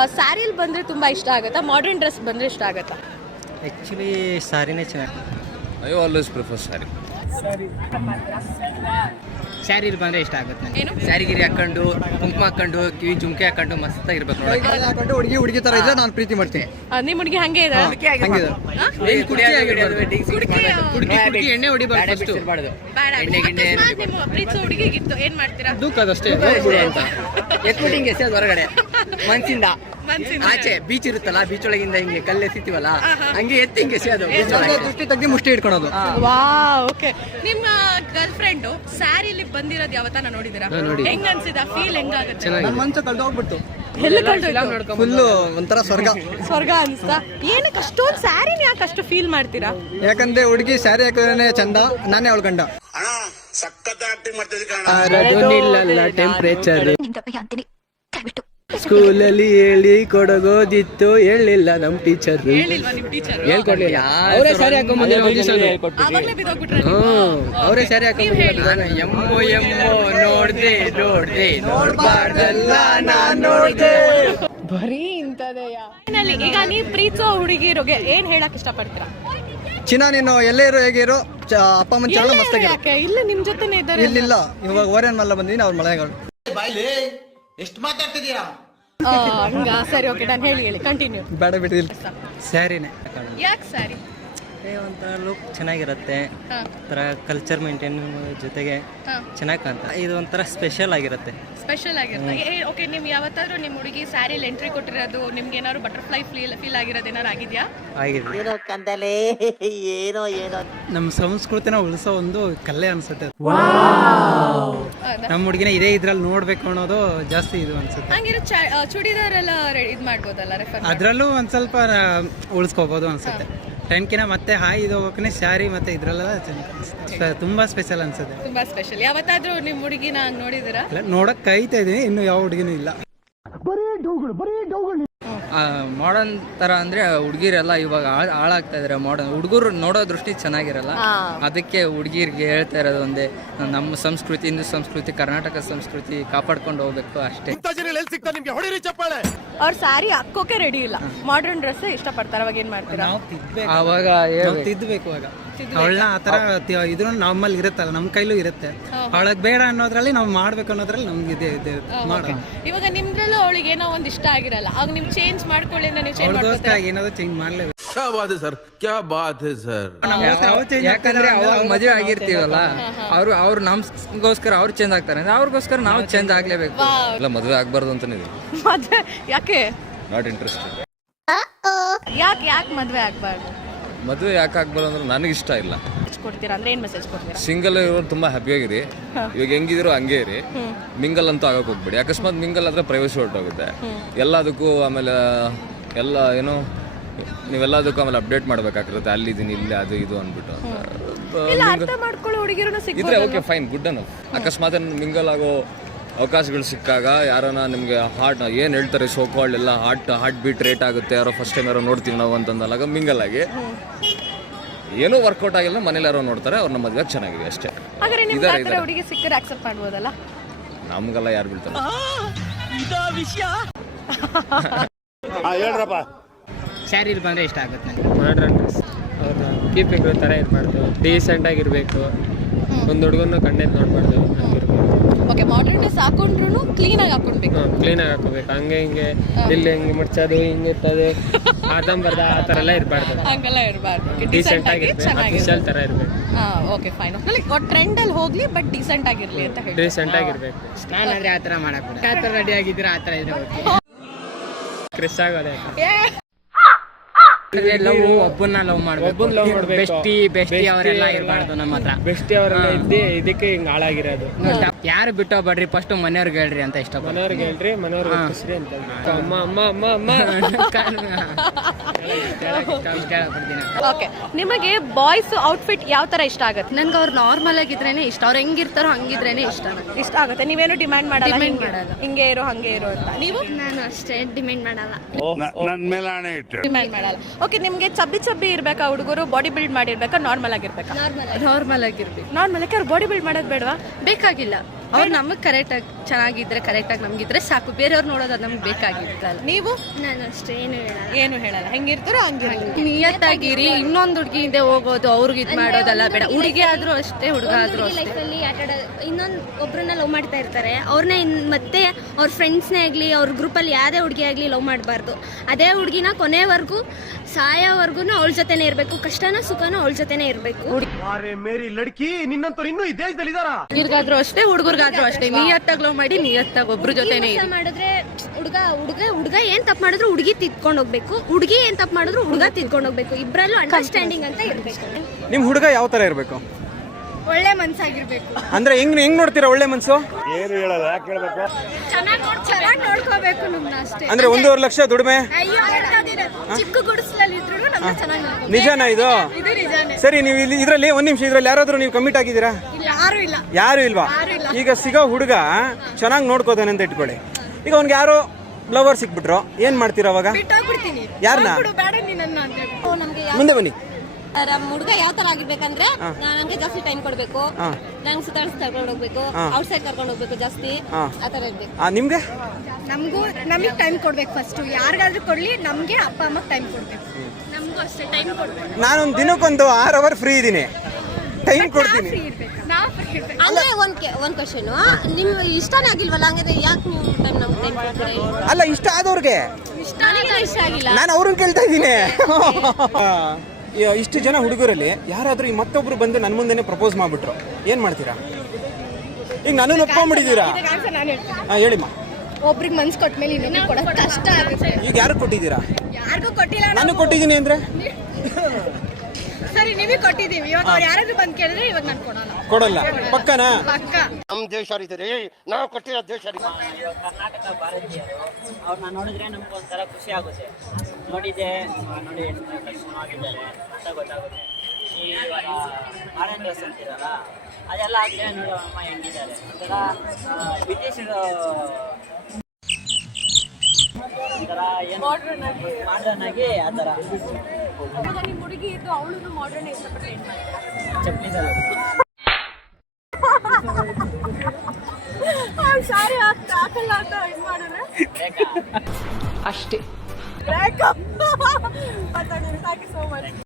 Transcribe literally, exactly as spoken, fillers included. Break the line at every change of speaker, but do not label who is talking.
ಸ್ಯಾರಿಲಿ ಬಂದರೆ ತುಂಬ ಇಷ್ಟ ಆಗುತ್ತಾ, ಮಾಡರ್ನ್ ಡ್ರೆಸ್ ಬಂದರೆ ಇಷ್ಟ ಆಗುತ್ತಾ?
ಆ್ಯಕ್ಚುಲಿ ಸ್ಯಾರಿನೇ ಚೆನ್ನಾಗಿ.
I always prefer sari.
ಸ್ಯಾರಿಲಿ ಬಂದರೆ ಇಷ್ಟ ಆಗುತ್ತೆ.
ಏನು
ಸ್ಯಾರಿ ಗಿರಿ ಹಾಕೊಂಡು ಕುಂಕುಮ ಹಾಕೊಂಡು ಕಿವಿ ಜುಮ್ಕೆ ಹಾಕೊಂಡು ಮಸ್ತ್ ಇರ್ಬೇಕು ನೋಡಕ್ಕೆ.
ಹಾಕೊಂಡು ಹುಡುಗಿ ಹುಡುಗಿ ತರ ಇದ್ರೆ ನಾನು ಪ್ರೀತಿ ಮಾಡ್ತೀನಿ.
ನಿಮ್ಮ ಹುಡುಗಿ ಹಂಗೆ ಇದೆ?
ಕುಡ್ಕಿ ಕುಡ್ಕಿ ಎಣ್ಣೆ ಹೊಡಿಬಾರ್ದು ಫಸ್ಟ್. ಎಣ್ಣೆ ಗಿಣ್ಣೆ
ನಿಮ್ಮ ಪ್ರೀತಿ ಹುಡುಗಿಗಿತ್ತು ಏನು ಮಾಡ್ತೀರಾ?
ದೂಕದಷ್ಟೇ ಅಂತ ಎತ್ಬಿಟ್ಟು ಹಿಂಗೆ ಎಸೆಯೋದು ಹೊರಗಡೆ ಮನ್ಸಿಂದ ಆಚೆ. ಬೀಚ್ ಇರುತ್ತಲ್ಲ, ಬೀಚ್ ಒಳಗಿಂದ ಹಿಂಗೆ ಕಲ್ಲು ಎಸಿತೀವಲ್ಲ, ಹಂಗೆ ಎತ್ತಿ ಹಿಂಗೆ ಎಸೆಯೋದು.
ದೃಷ್ಟಿ ತೆಗ್ದು ಮುಷ್ಟಿ ಇಟ್ಕೊಳೋದು.
ವಾ ಓಕೆ. ನಿಮ್ಮ ಗರ್ಲ್ ಫ್ರೆಂಡ್ ಸ್ಯಾರಿಲಿ ಬಂದಿರೋದು ಯಾವತ್ತಾನ ನೋಡಿದಿರಾ? ಹೆಂಗ್ ಅನ್ಸಿದ? ಫೀಲ್ ಹೆಂಗಾಗುತ್ತೆ?
ನನ್ನ ಮನ್ಸು ಕಳ್ದು ಹೋಗ್ಬಿಟ್ಟು
ಎಲ್ಲ ಕಳ್ದು
ಫುಲ್ಲು ಒಂಥರ ಸ್ವರ್ಗ
ಸ್ವರ್ಗ ಅನ್ಸ್ತಾ? ಏನಕ್ಕೆ ಅಷ್ಟೊಂದು ಸ್ಯಾರಿನ ಯಾಕೆ ಅಷ್ಟು ಫೀಲ್ ಮಾಡ್ತೀರಾ?
ಯಾಕಂದ್ರೆ ಹುಡುಗಿ ಸ್ಯಾರಿ ಹಾಕಿದ್ರೆ ಚಂದ, ನಾನೇ ಅವಳ ಗಂಡ.
ಟೆಂಪರೇಚರ್ ಸ್ಕೂಲಲ್ಲಿ ಹೇಳಿ ಕೊಡಗೋದಿತ್ತು, ಹೇಳಿಲ್ಲ ನಮ್ ಟೀಚರ್.
ಹೇಳಿಲ್ವಾ ನಿಮ್ ಟೀಚರ್?
ಹೇಳ್ಕೊಡ್ಲಿಲ್ಲ. ಅವರೇ ಸರಿ ಹಾಕೊಂಡ್ಬಂದಿಲ್ಲ. ಅವರೇ ಸರಿ ಹಾಕೊಂಡ್ಬಂದಿಲ್ಲ. ಎಮ್ಮೋ ಎಮ್ಮೋ ನೋಡ್ದೆ ನೋಡ್ದೆ ನೋಡ್ಬಾರ್ದಲ್ಲ ನಾನ್ ನೋಡ್ದೆ.
ಬರೀ ಇಂಥದೆಯಾ? ಈಗ ನೀವು ಪ್ರೀತಿಸೋ ಹುಡುಗಿರೋಗೆ ಏನ್ ಹೇಳಕ್ ಇಷ್ಟಪಡ್ತೀರಾ?
ಚಿನ್ನ ನೀನು ಎಲ್ಲೇ ಇರೋ ಹೇಗೆ ಇರೋ, ಅಪ್ಪ ಅಮ್ಮನ ಚರಣ ಮಸ್ತಾಗಿ.
ಇಲ್ಲ ನಿಮ್ ಜೊತೆನೇ ಇದ್ದಾರೆ.
ಇಲ್ಲಿಲ್ಲ, ಇವಾಗ ಓರಿಯನ್ ಮಲ್ಲ ಬಂದಿದ್ದೀನಿ, ಅವ್ರ ಮಳೆಗಳು.
ಎಷ್ಟು ಮಾತಾಡ್ತಿದ್ದೀರಾ?
ಹಂಗ ಸರಿ ಓಕೆ ಡನ್. ಹೇಳಿ ಹೇಳಿ ಕಂಟಿನ್ಯೂ.
ಬೇಡ ಬಿಟ್ಟು ಇಲ್ಲಿ
ಸ್ಯಾರಿನೇ.
ಯಾಕೆ ಸ್ಯಾರಿ?
ಒಂಥರ ಲುಕ್ ಚೆನ್ನಾಗಿರುತ್ತೆ, ಒಂಥರ ಕಲ್ಚರ್ ಮೇಂಟೈನ್ ಜೊತೆಗೆ ಚೆನ್ನಾಗಿ ಕಾಣ್ತಾ. ಇದು ಒಂಥರ ಸ್ಪೆಷಲ್ ಆಗಿರುತ್ತೆ.
ಸ್ಪೆಷಲ್ ಆಗಿರುತ್ತೆ. ಓಕೆ, ನಿಮ್ ಯಾವತ್ತಾದ್ರೂ ನಿಮ್ಮ ಹುಡುಗಿ ಸ್ಯಾರಿಲಿ ಎಂಟ್ರಿ ಕೊಟ್ಟಿರೋದು ನಿಮ್ಗೆ ಏನಾದ್ರು ಬಟರ್ಫ್ಲೈ ಫೀಲ್ ಫೀಲ್ ಆಗಿರೋದು ಏನಾರು ಆಗಿದೆಯಾ?
ಆಗಿದೆ.
ಏನೋ ಏನೋ
ನಮ್ಮ ಸಂಸ್ಕೃತಿನ ಉಳಿಸೋ ಒಂದು ಕಲೆ ಅನ್ಸುತ್ತೆ. ನಮ್ಮ ಹುಡುಗಿನ ಇದೇ ಇದ್ರಲ್ಲಿ ನೋಡ್ಬೇಕು ಅನ್ನೋದು ಜಾಸ್ತಿ ಇದು ಅನ್ಸುತ್ತೆ.
ಹಂಗಿರೋ ಚೂಡಿದಾರ್ ಎಲ್ಲ ಇದ್ ಮಾಡ್ಬೋದಲ್ಲ, ರೆಫರ್
ಅದ್ರಲ್ಲೂ ಒಂದ್ ಸ್ವಲ್ಪ ಉಳಿಸ್ಕೋಬಹುದು ಅನ್ಸುತ್ತೆ. ಟೆನ್ಕಿನ ಮತ್ತೆ ಹಾಯ್ ಇದು ಹೋಗಕ್ಕೆ ಸ್ಯಾರಿ ಮತ್ತೆ ಇದ್ರಲ್ಲ ತುಂಬಾ ಸ್ಪೆಷಲ್ ಅನ್ಸುತ್ತೆ.
ತುಂಬಾ ಸ್ಪೆಷಲ್. ಯಾವತ್ತಾದ್ರೂ ನಿಮ್ ಹುಡುಗಿನ ನೋಡಿದಿರಾ?
ನೋಡಕ್ ಕಾಯ್ತಾ ಇದೀನಿ, ಇನ್ನು ಯಾವ ಹುಡುಗಿನೂ ಇಲ್ಲ.
ಮಾಡರ್ನ್ ತರ ಅಂದ್ರೆ ಹುಡುಗಿರೆಲ್ಲ ಇವಾಗ ಹಾಳಾಗ್ತಾ ಇದಾರೆ. ಮಾಡರ್ನ್ ಹುಡುಗರು ನೋಡೋ ದೃಷ್ಟಿ ಚೆನ್ನಾಗಿರಲ್ಲ, ಅದಕ್ಕೆ ಹುಡುಗಿರ್ಗೆ ಹೇಳ್ತಾ ಇರೋದು ಒಂದೇ, ನಮ್ಮ ಸಂಸ್ಕೃತಿ, ಹಿಂದೂ ಸಂಸ್ಕೃತಿ, ಕರ್ನಾಟಕ ಸಂಸ್ಕೃತಿ ಕಾಪಾಡ್ಕೊಂಡು ಹೋಗ್ಬೇಕು ಅಷ್ಟೇ.
ಅವ್ರ ಸ್ಯಾರಿ ಹಾಕೋಕೆ ರೆಡಿ ಇಲ್ಲ, ಮಾಡರ್ನ್ ಡ್ರೆಸ್ ಇಷ್ಟಪಡ್ತಾರೆ. ಅವಾಗ ಏನ್ ಮಾಡ್ತೀರಾ?
ಅವಾಗ
ತಿದ್ದಬೇಕು. ಅವಾಗ ಅವಳನ್ನ ಆತರ ಇದ್ರು ನಮ್ಮಲ್ಲಿ ಇರುತ್ತಲ್ಲ, ನಮ್ ಕೈಲೂ ಇರುತ್ತೆ. ಅವಳಗ್ ಬೇಡ ಅನ್ನೋದ್ರಲ್ಲಿ ನಾವು ಮಾಡ್ಬೇಕು ಅನ್ನೋದ್ರಲ್ಲಿ ನಮ್ಗೆ ಇದೆ ಇದೆ ಮಾಡೋದು.
ಇವಾಗ ನಿಮ್ದ್ರಲ್ಲೂ ಅವಳಿಗೆ ಏನೋ ಒಂದ್ ಇಷ್ಟ ಆಗಿರಲ್ಲ, ಆಗ ನಿಮ್ ಚೇಂಜ್ ಮಾಡ್ಕೊಳ್ಳಿ ಅಂದ್ರೆ ನೀವು ಚೇಂಜ್ ಮಾಡ್ಕೊತೀರಾ?
ಏನಾದ್ರು ಚೇಂಜ್ ಮಾಡ್ಲೇಬೇಕು.
ಯಾಕಂದ್ರೆ ಅವಾಗ ಮದುವೆ ಆಗಿರ್ತೀವಲ್ಲ, ಅವ್ರು ಅವ್ರು ನಮ್ಗೋಸ್ಕರ ಅವ್ರು ಚೇಂಜ್ ಆಗ್ತಾರೆ ಅಂದ್ರೆ ಅವ್ರಿಗೋಸ್ಕರ ನಾವು ಚೇಂಜ್ ಆಗ್ಲೇಬೇಕು.
ಇಲ್ಲ, ಮದುವೆ ಆಗ್ಬಾರ್ದು ಅಂತಾನೆ ಇದೆ.
ಮದ್ವೆ ಯಾಕೆ?
Not interested.
ಯಾಕೆ ಯಾಕೆ ಮದ್ವೆ ಆಗ್ಬಾರ್ದು?
ಮದುವೆ ಯಾಕೆ ಆಗ್ಬಾರ್ದು ಅಂದ್ರೆ ನನಗೆ ಇಷ್ಟ ಇಲ್ಲ.
ಕೊಡ್ತೀರಾ ಅಂದ್ರೆ ಏನ್ ಮೆಸೇಜ್ ಕೊಡ್ತೀರಾ?
ಸಿಂಗಲ್ ಇರೋರು ತುಂಬಾ ಹ್ಯಾಪಿಯಾಗಿರಿ. ಇವಾಗ ಹೆಂಗಿದಿರೋ ಹಂಗೆ ಇರಿ. ಮಿಂಗಲ್ ಅಂತೂ ಆಗಕ್ಕೆ ಹೋಗ್ಬೇಡಿ. ಅಕಸ್ಮಾತ್ ಮಿಂಗಲ್ ಆದ್ರೆ ಪ್ರೈವಸಿ ಹೊರಟೋಗುತ್ತೆ ಎಲ್ಲದಕ್ಕೂ. ಆಮೇಲೆ ಎಲ್ಲ ಏನೋ ನೀವೆಲ್ಲದಕ್ಕೂ ಆಮೇಲೆ ಅಪ್ಡೇಟ್ ಮಾಡ್ಬೇಕಾಗಿರುತ್ತೆ, ಅಲ್ಲಿದ್ದೀನಿ ಇಲ್ಲಿ ಅದು ಇದು ಅಂದ್ಬಿಟ್ಟು. ಇದ್ರೆ ಓಕೆ ಫೈನ್, ಗುಡ್ ಅನಫ್. ಅಕಸ್ಮಾತ್ ಮಿಂಗಲ್ ಆಗೋ ಅವಕಾಶಗಳು ಸಿಕ್ಕಾಗ ಯಾರನ್ನ ನಿಮಗೆ ಹಾರ್ಟ್ ಏನು ಹೇಳ್ತಾರೆ ಸೋ ಕಾಲ್ಡ್ ಎಲ್ಲ ಹಾರ್ಟ್ ಹಾರ್ಟ್ ಬೀಟ್ ರೇಟ್ ಆಗುತ್ತೆ, ಯಾರೋ ಫಸ್ಟ್ ಟೈಮ್ ಯಾರೋ ನೋಡ್ತೀವಿ ನಾವು ಅಂತಂದಲ್ಲಾಗ ಮಿಂಗಲ್ ಆಗಿ ಏನೂ ವರ್ಕೌಟ್ ಆಗಿಲ್ಲ, ಮನೇಲಿ ಯಾರೋ ನೋಡ್ತಾರೆ, ಅವ್ರನ್ನ ಮದುವೆ ಚೆನ್ನಾಗಿದೆ ಅಷ್ಟೇ. ನಮ್ಗೆಲ್ಲ ಯಾರು ಬೀಳ್ತಾರೆ?
ಸ್ಯಾರಿಲಿ ಬಂದರೆ ಇಷ್ಟ ಆಗುತ್ತೆ ನನಗೆ. ಮಾಡರ್ನ್ ಡ್ರೆಸ್ ಅವ್ರನ್ನ ಕೀಪಿಂಗ್ ಥರ ಇರಬಾರ್ದು, ಡೀಸೆಂಟ್ ಆಗಿರಬೇಕು. ಒಂದು ಹುಡುಗನ್ನು ಕಣ್ಣೆದ್ದು ನೋಡಬಾರ್ದು, ಹಂಗಿರ್ಬೇಕು.
ಓಕೆ, ಮಾಡರ್ನ್ ಡ್ರೆಸ್ ಹಾಕೊಂಡ್ರು ಕ್ಲೀನ್ ಆಗಿ ಹಾಕೊಳ್ಬೇಕು.
ಕ್ಲೀನ್ ಆಗಿ ಹಾಕೋಬೇಕು. ಹಂಗೆ ಹಿಂಗೆ ಇಲ್ಲಿ ಹಿಂಗೆ ಮುಡ್ಸೋದು ಹಿಂಗೆ ಇರ್ತದೆ ಆದಂಬರ್ದ ಆ ಥರ ಎಲ್ಲ ಇರಬಾರ್ದು.
ಹಂಗೆಲ್ಲ ಇರಬಾರ್ದು.
ಡೀಸೆಂಟ್ ಆಗಿರ್ಬೇಕು, ಅಫಿಷಿಯಲ್ ಥರ ಇರಬೇಕು.
ಹಾಂ ಓಕೆ ಫೈನ್. ಟ್ರೆಂಡ್ ಅಲ್ಲಿ ಹೋಗ್ಲಿ, ಬಟ್ ಡೀಸೆಂಟ್ ಆಗಿರ್ಲಿ ಅಂತ ಹೇಳಿ.
ಡೀಸೆಂಟ್ ಆಗಿರ್ಬೇಕು. ನಾನು ಅಂದರೆ ಆ ಥರ ಮಾಡಕ್ಕೆ ಆ ಥರ ರೆಡಿ ಆಗಿದ್ರೆ ಆ ಥರ ಇದ್ರೆ ಕ್ರಿಸ್ ಆಗೋದೆ. ಲವ್ ಒಬ್ಬನ್ನ ಲವ್ ಮಾಡ್ಬೇಕು, ಬೆಸ್ಟಿ ಬೆಸ್ಟಿ ಅವರೆಲ್ಲ ಇರಬಾರ್ದು ನಮ್ಮ ಹತ್ರ. ಬೆಸ್ಟಿ ಅವರೆಲ್ಲ ಇದ್ದೇ ಇದಕ್ಕೆ ಹಿಂಗೆ ಹಾಳಾಗಿರೋದು. ಯಾರು ಬಿಟ್ಟು ಬರ್ರಿ, ಫಸ್ಟ್ ಮನೆಯವ್ರಿಗೆ ಹೇಳ್ರಿ ಅಂತ ಇಷ್ಟ. ಮನೆಯವ್ರಿಗೆ ಹೇಳ್ರಿ, ಮನೆಯವ್ರಿಗೆ ಖುಷಿ ಅಂತ. ಅಮ್ಮ ಅಮ್ಮ ಅಮ್ಮ ಅಮ್ಮ
ಓಕೆ, ನಿಮಗೆ ಬಾಯ್ಸ್ ಔಟ್ಫಿಟ್ ಯಾವ ತರ ಇಷ್ಟ ಆಗುತ್ತೆ?
ನನ್ಗೆ ಅವ್ರು ನಾರ್ಮಲ್ ಆಗಿದ್ರೇನೆ ಇಷ್ಟ, ಅವ್ರು ಹೆಂಗಿರ್ತಾರೋ ಹಂಗಿದ್ರೇನೆ ಇಷ್ಟ
ಇಷ್ಟ ಆಗುತ್ತೆ. ನೀವೇನು ಡಿಮ್ಯಾಂಡ್ ಮಾಡಲ್ಲ, ಹಿಂಗೆ ಇರೋ ಹಂಗೆ ಇರೋ ಅಂತ? ನೀವು?
ನಾನು ಅಷ್ಟೇ ಡಿಮ್ಯಾಂಡ್ ಮಾಡಲ್ಲ,
ಡಿಮ್ಯಾಂಡ್ ಮಾಡಲ್ಲ. ಓಕೆ, ನಿಮ್ಗೆ ಚಬ್ಬಿ ಚಬ್ಬಿ ಇರ್ಬೇಕಾ ಹುಡುಗರು, ಬಾಡಿ ಬಿಲ್ಡ್ ಮಾಡಿರ್ಬೇಕಾ, ನಾರ್ಮಲ್ ಆಗಿರ್ಬೇಕಾ?
ನಾರ್ಮಲ್ ಆಗಿರ್ಬೇಕು.
ನಾರ್ಮಲ್ ಆಗಿ ಅವ್ರು ಬಾಡಿ ಬಿಲ್ಡ್ ಮಾಡೋದು ಬೇಡವಾ?
ಬೇಕಾಗಿಲ್ಲ. ಅವ್ರು ನಮಗೆ ಕರೆಕ್ಟಾಗಿ ಚೆನ್ನಾಗಿದ್ರೆ ಕರೆಕ್ಟಾಗಿ ನಮಗಿದ್ರೆ ಸಾಕು, ಬೇರೆಯವ್ರು ನೋಡೋದು ಅದು ನಮ್ಗೆ ಬೇಕಾಗಿತ್ತಲ್ಲ.
ನೀವು
ನಾನು ಅಷ್ಟೇ ಏನು ಹೇಳಲ್ಲ.
ಏನು ಹೇಳಲ್ಲ, ಹೆಂಗಿರ್ತಾರೋ ಹಂಗಿರ್ತೀವಿ.
ನಿಯತ್ತಾಗಿರಿ. ಇನ್ನೊಂದು ಹುಡುಗಿ ಹಿಂದೆ ಹೋಗೋದು, ಅವ್ರಿಗೆ ಇದು ಮಾಡೋದಲ್ಲ ಬೇಡ. ಹುಡುಗಿ ಆದ್ರೂ ಅಷ್ಟೇ, ಹುಡುಗ ಆದ್ರೂ ಅಷ್ಟೇ.
ಲೈಫಲ್ಲಿ ಆಟ ಆಡೋದು, ಇನ್ನೊಂದು ಒಬ್ರನ್ನ ಲವ್ ಮಾಡ್ತಾ ಇರ್ತಾರೆ, ಅವ್ರನ್ನ ಮತ್ತೆ ಅವ್ರ ಫ್ರೆಂಡ್ಸ್ನೇ ಆಗಲಿ ಅವ್ರ ಗ್ರೂಪಲ್ಲಿ ಯಾವುದೇ ಹುಡುಗಿ ಆಗಲಿ ಲವ್ ಮಾಡಬಾರ್ದು. ಅದೇ ಹುಡುಗಿನ ಕೊನೆವರೆಗೂ ಸಾಯೋವರೆಗೂ ಅವಳ ಜೊತೆನೇ ಇರಬೇಕು, ಕಷ್ಟನೋ ಸುಖನೋ ಅವಳ ಜೊತೆನೇ ಇರಬೇಕು.
ಹುಡುಗಿರ್ಗಾದ್ರೂ ಅಷ್ಟೇ, ಹುಡುಗರ್ಗಾದ್ರೂ ಅಷ್ಟೇ. ನಿಯತ್ತಾಗಿ ಲವ್ ಮಾಡಿ ನಿಯತ್ತಾಗಿ ಒಬ್ರ ಜೊತೆನೇ ಇರಿ.
ಮಾಡಿದ್ರೆ ಹುಡುಗ ಹುಡುಗ ಹುಡುಗ ಏನ್ ತಪ್ಪು ಮಾಡಿದ್ರು ಹುಡುಗಿ ತಿದ್ಕೊಂಡು ಹೋಗ್ಬೇಕು, ಹುಡುಗಿ ಏನ್ ತಪ್ಪು ಮಾಡಿದ್ರು ಹುಡುಗ ತಿದ್ಕೊಂಡು ಹೋಗ್ಬೇಕು. ಇಬ್ಬರಲ್ಲೂ ಅಂಡರ್ಸ್ಟ್ಯಾಂಡಿಂಗ್ ಅಂತ ಇರ್ಬೇಕು.
ನಿಮ್ ಹುಡುಗ ಯಾವ ತರ ಇರ್ಬೇಕು?
ಒಳ್ಳೆ ಮನ್ಸಾಗಿರ್ಬೇಕು.
ಅಂದ್ರೆ ಹೆಂಗ್ ಹೆಂಗ್ ನೋಡ್ತೀರಾ ಒಳ್ಳೆ ಮನ್ಸು?
ಚೆನ್ನಾಗಿ ನೋಡ್ಕೋಬೇಕು ನಮ್ನ ಅಷ್ಟೇ.
ಅಂದ್ರೆ ಒಂದೂವರೆ ಲಕ್ಷ ದುಡಿಮೆ?
ಅಯ್ಯೋ, ಚಿಕ್ಕ ಗುಡಿಸಲಲ್ಲಿ ಇದ್ರು ನಮ್ನ ಚೆನ್ನಾಗಿ ನೋಡ್ಕೋಬೇಕು.
ನಿಜಾನಾ ಇದು?
ಇದು ನಿಜಾನೇ.
ಸರಿ, ನೀವು ಇಲ್ಲಿ ಇದ್ರಲ್ಲಿ ಒಂದ್ ನಿಮಿಷ, ಇದ್ರಲ್ಲಿ ಯಾರಾದ್ರೂ ನೀವು ಕಮಿಟ್ ಆಗಿದ್ದೀರಾ?
ಯಾರು ಇಲ್ಲ.
ಯಾರು ಇಲ್ವಾ? ಈಗ ಸಿಗೋ ಹುಡುಗ ಚೆನ್ನಾಗಿ ನೋಡ್ಕೋತಾನೆ ಅಂತ ಇಟ್ಕೊಳ್ಳಿ. ಈಗ ಅವ್ನಿಗೆ ಯಾರೋ ಲವರ್ ಸಿಕ್ಬಿಟ್ರು, ಏನ್ ಮಾಡ್ತೀರಾ ಅವಾಗ?
ಬಿಟ್ಟೋಗ್ಬಿಡ್ತೀನಿ.
ಯಾರನ್ನ?
ಬೇಡ ನೀನನ್ನ ಅಂತ ಹೇಳಿ. ನಮ್ಗೆ
ಮುಂದೆ ಬನ್ನಿ.
ನಮ್ಮ ಹುಡುಗ ಯಾವ ತರ ಆಗಿರ್ಬೇಕಂದ್ರೆ, ನಂಗೆ ಜಾಸ್ತಿ ಟೈಮ್ ಕೊಡ್ಬೇಕು, ನಂಗೆ ಸುತ್ತಾಡಿಸಿ ಕರ್ಕೊಂಡು ಹೋಗ್ಬೇಕು, ಔಟ್ ಸೈಡ್ ಕರ್ಕೊಂಡು ಹೋಗ್ಬೇಕು, ಜಾಸ್ತಿ ಆ ತರ ಇರ್ಬೇಕು.
ಆ, ನಿಮ್ಗೆ?
ನಮಗೂ ನಮಗೆ ಟೈಮ್ ಕೊಡ್ಬೇಕು. ಫಸ್ಟ್ ಯಾರಿಗಾದ್ರೂ ಕೊಡ್ಲಿ, ನಮ್ಗೆ ಅಪ್ಪ ಅಮ್ಮಗೆ ಟೈಮ್ ಕೊಡ್ಬೇಕು. ನಮಗೂ ಅಷ್ಟೇ ಟೈಮ್ ಕೊಡ್ಬೇಕು.
ನಾನೊಂದು ದಿನಕ್ಕೊಂದು ಆರು ಅವರ್ ಫ್ರೀ ಇದೀನಿ, ಟೈಮ್ ಕೊಡ್ತೀನಿ.
ನಾವು ಫ್ರೀ ಇರ್ಬೇಕು. ಅಂದ್ರೆ ಒಂದ್ ಒಂದ್ ಕ್ವಶನ್, ನಿಮ್ಗೆ ಇಷ್ಟನೇ ಆಗಿಲ್ವಲ್ಲ, ಹಂಗಾದ್ರೆ ಯಾಕೆ ನೀವು ಟೈಮ್ ನಮ್ಗೆ ಟೈಮ್ ಕೊಡ್ತೀರಿ?
ಅಲ್ಲ, ಇಷ್ಟ ಆದವ್ರಿಗೆ.
ನನಗೆ ಇಷ್ಟ ಆಗಿಲ್ಲ.
ನಾನು ಅವ್ರನ್ನ ಕೇಳ್ತಾ ಇದ್ದೀನಿ. ಇಷ್ಟು ಜನ ಹುಡುಗರಲ್ಲಿ ಯಾರಾದ್ರೂ ಈ ಮತ್ತೊಬ್ರು ಬಂದು ನನ್ನ ಮುಂದೆನೆ ಪ್ರಪೋಸ್ ಮಾಡ್ಬಿಟ್ರು, ಏನ್ ಮಾಡ್ತೀರಾ? ಈಗ ನನ್ನನ್ನು ಒಪ್ಕೊಂಡ್ಬಿಟ್ಟಿದ್ದೀರಾ? ಹಾ, ಹೇಳಿಮ್ಮ.
ಒಬ್ರಿಗೆ ಮನ್ಸು ಕೊಟ್ಮೇಲೆ ಇನ್ನೊಬ್ರಿಗೆ ಕೊಡೋದು ಕಷ್ಟ ಆಗುತ್ತೆ.
ಈಗ ಯಾರು ಕೊಟ್ಟಿದ್ದೀರಾ?
ಯಾರಿಗೂ ಕೊಟ್ಟಿಲ್ಲ.
ನಾನು ಕೊಟ್ಟಿದ್ದೀನಿ ಅಂದ್ರೆ
ಸರಿ, ನೀವೇ ಕೊಟ್ಟಿದ್ದೀವಿ. ಇವಾಗ ಅವ್ರು ಯಾರಾದ್ರೂ ಬಂದು ಕೇಳಿದ್ರೆ ಇವಾಗ ನಾನು ಕೊಡಲ್ಲ.
ಕೊಡಲ್ಲ? ಪಕ್ಕನಾ?
ಪಕ್ಕ.
ನಮ್ಮ ದೇಶ ನಾವು ಕೊಟ್ಟಿರೋ ದೇಶ.
ಕರ್ನಾಟಕ ಭಾರತೀಯರು ಅವ್ರನ್ನ ನೋಡಿದ್ರೆ ನಮ್ಗೊಂಥರ ಖುಷಿ ಆಗುತ್ತೆ. ನೋಡಿದ್ದೆ ನೋಡಿ ಎಷ್ಟು ಕಷ್ಟವಾಗಿದ್ದಾರೆ ಅಂತ ಗೊತ್ತಾಗುತ್ತೆ. ಈ ಇವಾಗ ಆರೆಂಜ್ ಡ್ರೆಸ್ ಅಂತಿರಲ್ಲ, ಅದೆಲ್ಲ ಹಾಕಿದ್ರೆ ನೋಡಿ ಅಮ್ಮ ಹೆಂಗಿದ್ದಾರೆ ಒಂಥರ ಬ್ರಿಟಿಷರು, ಒಂಥರ ಏನು ಮಾಡ್ರನ್ ಆಗಿ ಆ ಥರ.
ನಿಮ್ಮ ಹುಡುಗಿ ಇದ್ದು ಅವಳು ಮಾಡ್ರನ್ ಇಷ್ಟಪಟ್ಟು ಏನು ಮಾಡ್ತಾರೆ?
ಚಪ್ಲಿ ಸಲ
ಸಾರಿ ಹಾಕಲ್ಲ ಅಂತ ಇದು ಮಾಡಿದ್ರೆ
ಅಷ್ಟೇ.
Thank you so much.